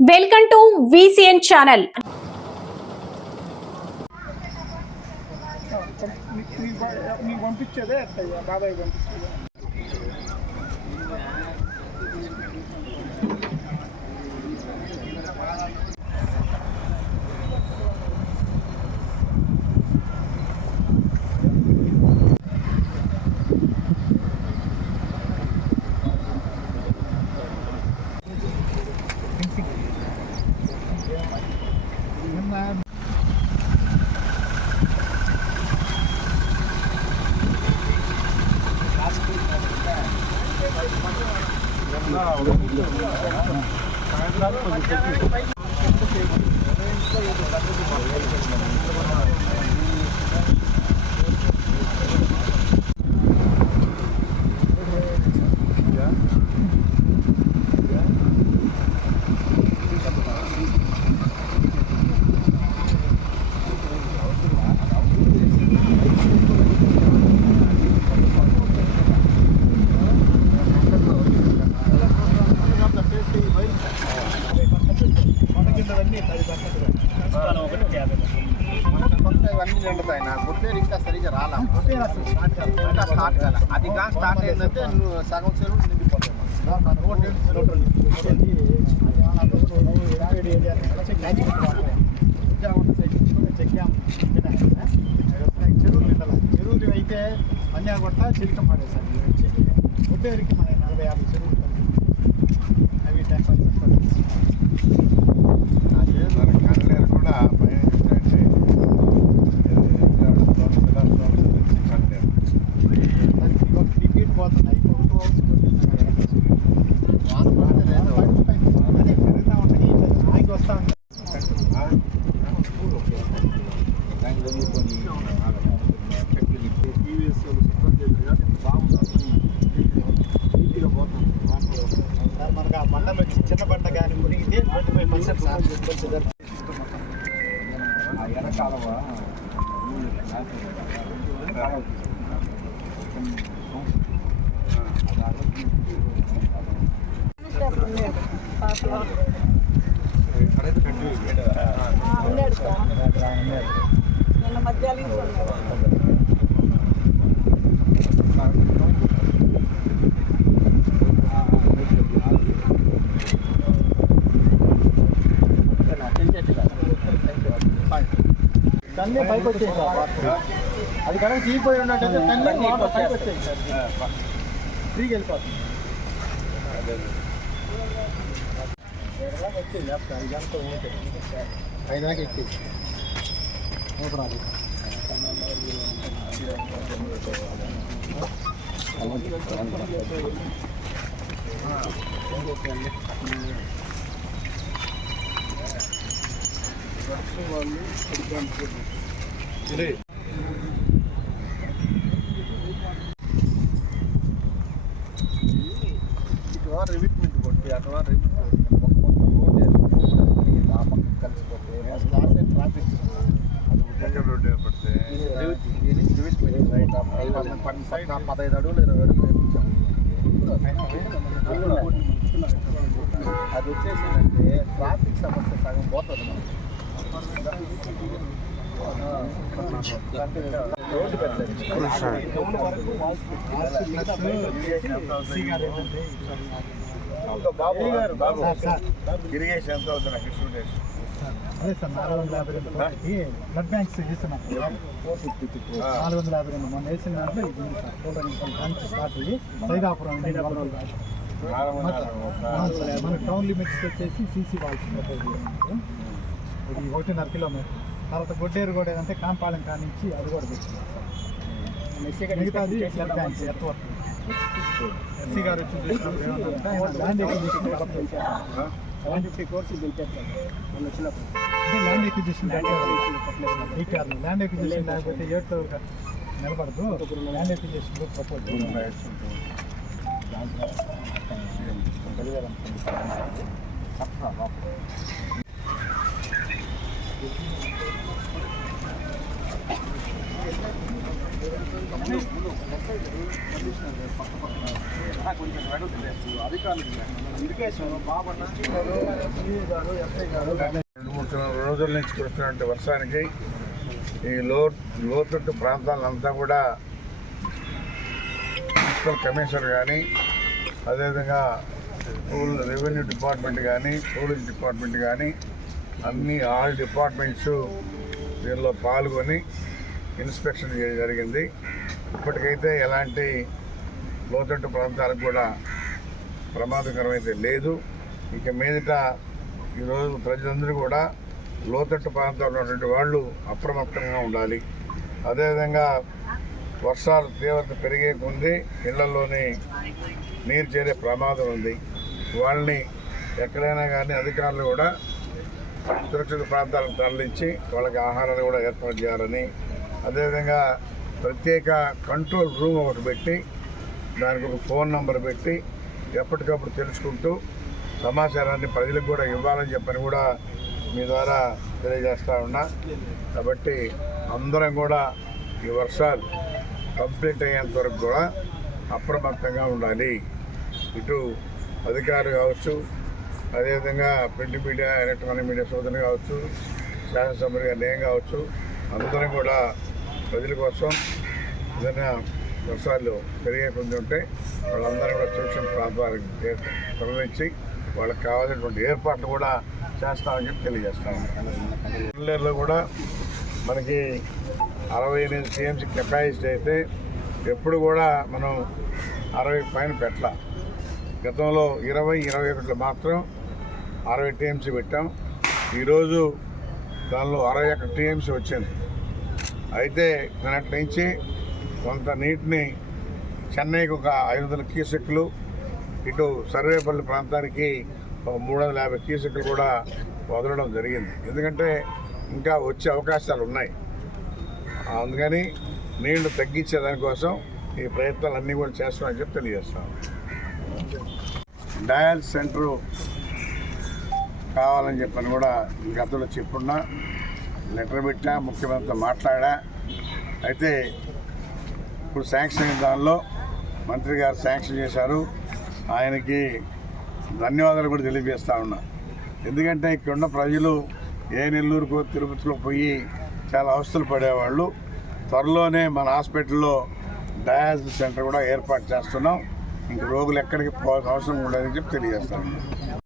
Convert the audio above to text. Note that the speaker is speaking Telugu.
Welcome to VCN channel. పంపించేదే బాబాయ్ పంపించేదే. గుడ్లేరు ఇంకా సరిగా రాలా, ఇంకా స్టార్ట్ కాలే. అది కానీ స్టార్ట్ అయిందంటే నువ్వు సగం చెరువు నిండిపోతాయి. చెరువులు నిండాలి. చెరువులు అయితే అన్యాగొట్ట చిలిక పడేసారు. గుడ్లేరికి మన 40-50 చెరువులు అవి 10% కూడా టికెట్ పోతున్నాయి. వాన పడితే లేదు, అదే పెరుగుతూ ఉంటాయి. ఆగి వస్తూ ఉంటాయి. మనకు ఆ పంటలు వచ్చి చిన్న పంట కానీ మునిగితే 25% తల్లి పైకి వచ్చేసి అది కనుక తీగిపోయి ఉన్నట్టయితే తల్లి పైకి వచ్చేది ఫ్రీకి వెళ్ళిపోతుంది. వచ్చేది ఇదంతా ఓకే 5 దాకా ఎక్కేది ప్రాబ్లం. ఇటువా రివిట్మెంట్ కొట్టి అటువా రివిట్మెంట్ రోడ్ ఆ పక్కన కలిసిపోతే ట్రాఫిక్ రోడ్ ఏర్పడితే 15 అడుగులు 20 అడుగులు అది వచ్చేసిందంటే ట్రాఫిక్ సమస్య సగం పోతుంది. రోడ్డు పెట్టలేదు ఇరిగేషన్ ఎంత అవుతుంది నాకు స్టూడెంట్స్. అదే సార్ 452 బ్లడ్ బ్యాంక్స్ చేస్తున్నాం. 452 మొన్న వేసిన దాంట్లో ఇది ఉంది సార్. బ్రాంచ్ స్టార్ట్ అయ్యి సైదాపురం మన టౌన్ లిమిట్స్ వచ్చేసి CC వాల్స్ ఇది 1.5 కిలోమీటర్. తర్వాత గొడ్డేరు కూడా ఏదంటే కాంపాలెం కానించి అది కూడా తెచ్చింది. మిగతాది బ్లడ్ బ్యాంక్స్ ఎర్త్ ఎస్సీ గారు వచ్చి land acquisition 150 course land acquisition land acquisition లేకపోతే ఏడుతో నిలబడదు. ల్యాండ్ ఎక్విజిషన్ ప్రపోజ్ కొంచెం వెడల్పు రెండు మూడు రోజుల నుంచి కురుస్తున్నటువంటి వర్షానికి ఈ లోతట్టు ప్రాంతాలంతా కూడా మున్సిపల్ కమిషనర్ కానీ అదేవిధంగా రెవెన్యూ డిపార్ట్మెంట్ కానీ పోలీస్ డిపార్ట్మెంట్ కానీ ఆల్ డిపార్ట్మెంట్స్ దీనిలో పాల్గొని ఇన్స్పెక్షన్ చేయడం జరిగింది. ఇప్పటికైతే ఎలాంటి లోతట్టు ప్రాంతాలకు కూడా ప్రమాదకరమైతే లేదు. ఇక మీదట ఈరోజు ప్రజలందరూ కూడా లోతట్టు ప్రాంతాల్లో ఉన్నటువంటి వాళ్ళు అప్రమత్తంగా ఉండాలి. అదేవిధంగా వర్షాలు తీవ్రత పెరిగే కొద్దీ ఇళ్లలోని నీరు చేరే ప్రమాదం ఉంది. వాళ్ళని ఎక్కడైనా కానీ అధికారులు కూడా సురక్షిత ప్రాంతాలకు తరలించి వాళ్ళకి ఆహారాన్ని కూడా ఏర్పాటు చేయాలని, అదేవిధంగా ప్రత్యేక కంట్రోల్ రూమ్ ఒకటి పెట్టి దానికి ఒక ఫోన్ నంబర్ పెట్టి ఎప్పటికప్పుడు తెలుసుకుంటూ సమాచారాన్ని ప్రజలకు కూడా ఇవ్వాలని చెప్పని కూడా మీ ద్వారా తెలియజేస్తూ ఉన్నా. కాబట్టి అందరం కూడా ఈ వర్షాలు కంప్లీట్ అయ్యేంత వరకు కూడా అప్రమత్తంగా ఉండాలి. ఇటు అధికారులు కావచ్చు, అదేవిధంగా ప్రింట్ మీడియా, ఎలక్ట్రానిక్ మీడియా సోదరులు కావచ్చు, శాసనసభ్యులుగా నేను కావచ్చు, అందరం కూడా ప్రజల కోసం ఏదైనా వర్షాలు పెరిగే కొంచెం ఉంటే వాళ్ళందరూ కూడా సురక్షిత ప్రాంతాలకు తరలించి వాళ్ళకి కావాల్సినటువంటి ఏర్పాట్లు కూడా చేస్తామని చెప్పి తెలియజేస్తాము. పిల్లర్లో కూడా మనకి 68 TMC కెపాసిటీ అయితే ఎప్పుడు కూడా మనం 60 పైన పెట్టాల. గతంలో 20-21 మాత్రం 60 TMC పెట్టాం. ఈరోజు దానిలో 61 TMC వచ్చింది. అయితే నిన్నటి నుంచి కొంత నీటిని చెన్నైకి ఒక 500 క్యూసెక్లు, ఇటు సర్వేపల్లి ప్రాంతానికి ఒక 350 క్యూసెక్లు కూడా వదలడం జరిగింది. ఎందుకంటే ఇంకా వచ్చే అవకాశాలు ఉన్నాయి. అందుకని నీళ్లు తగ్గించే దానికోసం ఈ ప్రయత్నాలు కూడా చేస్తామని చెప్పి తెలియజేస్తాం. డయాలసిస్ సెంటరు కావాలని చెప్పని కూడా గతంలో చెప్పున్నా, లెటర్ పెట్టా, ముఖ్యమంత్రితో మాట్లాడా. అయితే ఇప్పుడు శాంక్షన్ అయిన దానిలో మంత్రి గారు శాంక్షన్ చేశారు. ఆయనకి ధన్యవాదాలు కూడా తెలియజేస్తా ఉన్నా. ఎందుకంటే ఇక్కడ ఉన్న ప్రజలు నెల్లూరుకో తిరుపతిలో పోయి చాలా అవస్థలు పడేవాళ్ళు. త్వరలోనే మన హాస్పిటల్లో డయాలసిస్ సెంటర్ కూడా ఏర్పాటు చేస్తున్నాం. ఇంక రోగులు ఎక్కడికి పోవాల్సిన అవసరం ఉండదని చెప్పి తెలియజేస్తాను.